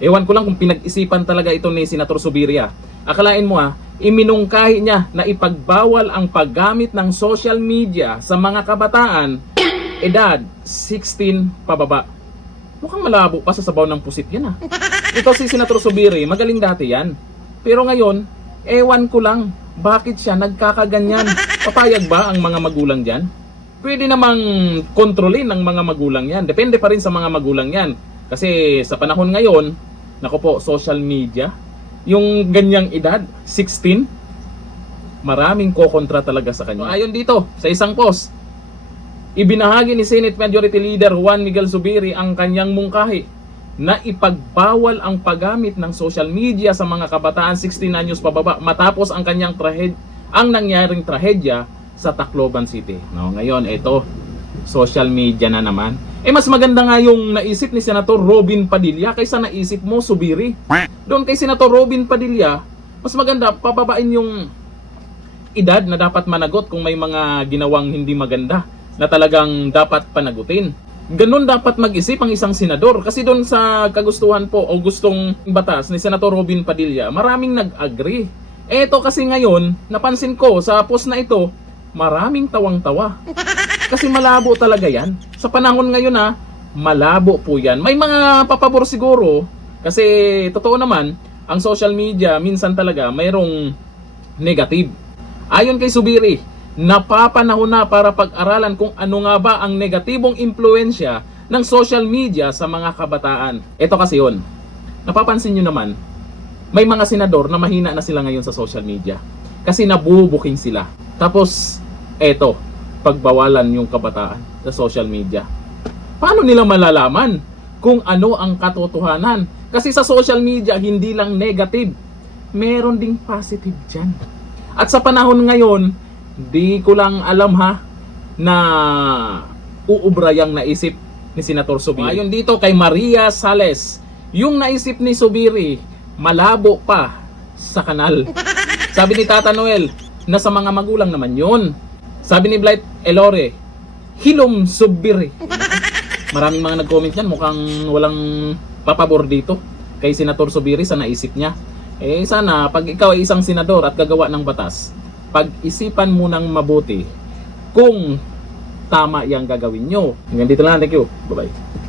Ewan ko lang kung pinag-isipan talaga ito ni Senator Zubiri. Akalain mo iminungkahi niya na ipagbawal ang paggamit ng social media sa mga kabataan edad 16 pababa. Mukhang malabo pa sa sabaw ng pusit yan Ito si Senator Zubiri, magaling dati yan. Pero ngayon, ewan ko lang, bakit siya nagkakaganyan? Papayag ba ang mga magulang dyan? Pwede namang kontrolin ng mga magulang yan. Depende pa rin sa mga magulang yan. Kasi sa panahon ngayon, naku po, social media, yung ganyang edad, 16, maraming kokontra talaga sa kanya. So, ayon dito, sa isang post, ibinahagi ni Senate Majority Leader Juan Miguel Zubiri ang kanyang mungkahi na ipagbawal ang paggamit ng social media sa mga kabataan 16 anyos pababa matapos ang kanyang nangyaring trahedya sa Tacloban City. No, ngayon ito, social media na naman. Mas maganda nga yung naisip ni Senator Robin Padilla kaysa naisip mo, Zubiri. Doon kay Senator Robin Padilla, mas maganda pababain yung edad na dapat managot kung may mga ginawang hindi maganda na talagang dapat panagutin. Ganun dapat mag-isip ang isang senador kasi doon sa kagustuhan po o gustong batas ni Senator Robin Padilla, maraming nag-agree. Eto kasi ngayon, napansin ko sa post na ito, maraming tawang-tawa. Kasi malabo talaga yan. Sa panahon ngayon malabo po yan. May mga papabor siguro kasi totoo naman, ang social media minsan talaga mayroong negative. Ayon kay Zubiri, napapanahon na para pag-aralan kung ano nga ba ang negatibong impluensya ng social media sa mga kabataan. Ito kasi yun. Napapansin nyo naman, may mga senador na mahina na sila ngayon sa social media. Kasi nabubuking sila. Tapos, eto, pagbawalan yung kabataan sa social media. Paano nila malalaman kung ano ang katotohanan? Kasi sa social media, hindi lang negative. Meron ding positive dyan. At sa panahon ngayon, di ko lang alam na uubra yung naisip ni Senator Zubiri. Ayon dito kay Maria Sales, yung naisip ni Zubiri, malabo pa sa kanal. Sabi ni Tata Noel, na sa mga magulang naman yun. Sabi ni Blight Elore, Hilom Zubiri. Maraming mga nag-comment yan, mukhang walang papabor dito kay Senator Zubiri sa naisip niya. Sana pag ikaw ay isang senador at gagawa ng batas, pag-isipan mo ng mabuti kung tama yung gagawin nyo. Hanggang dito lang, thank you. Bye-bye.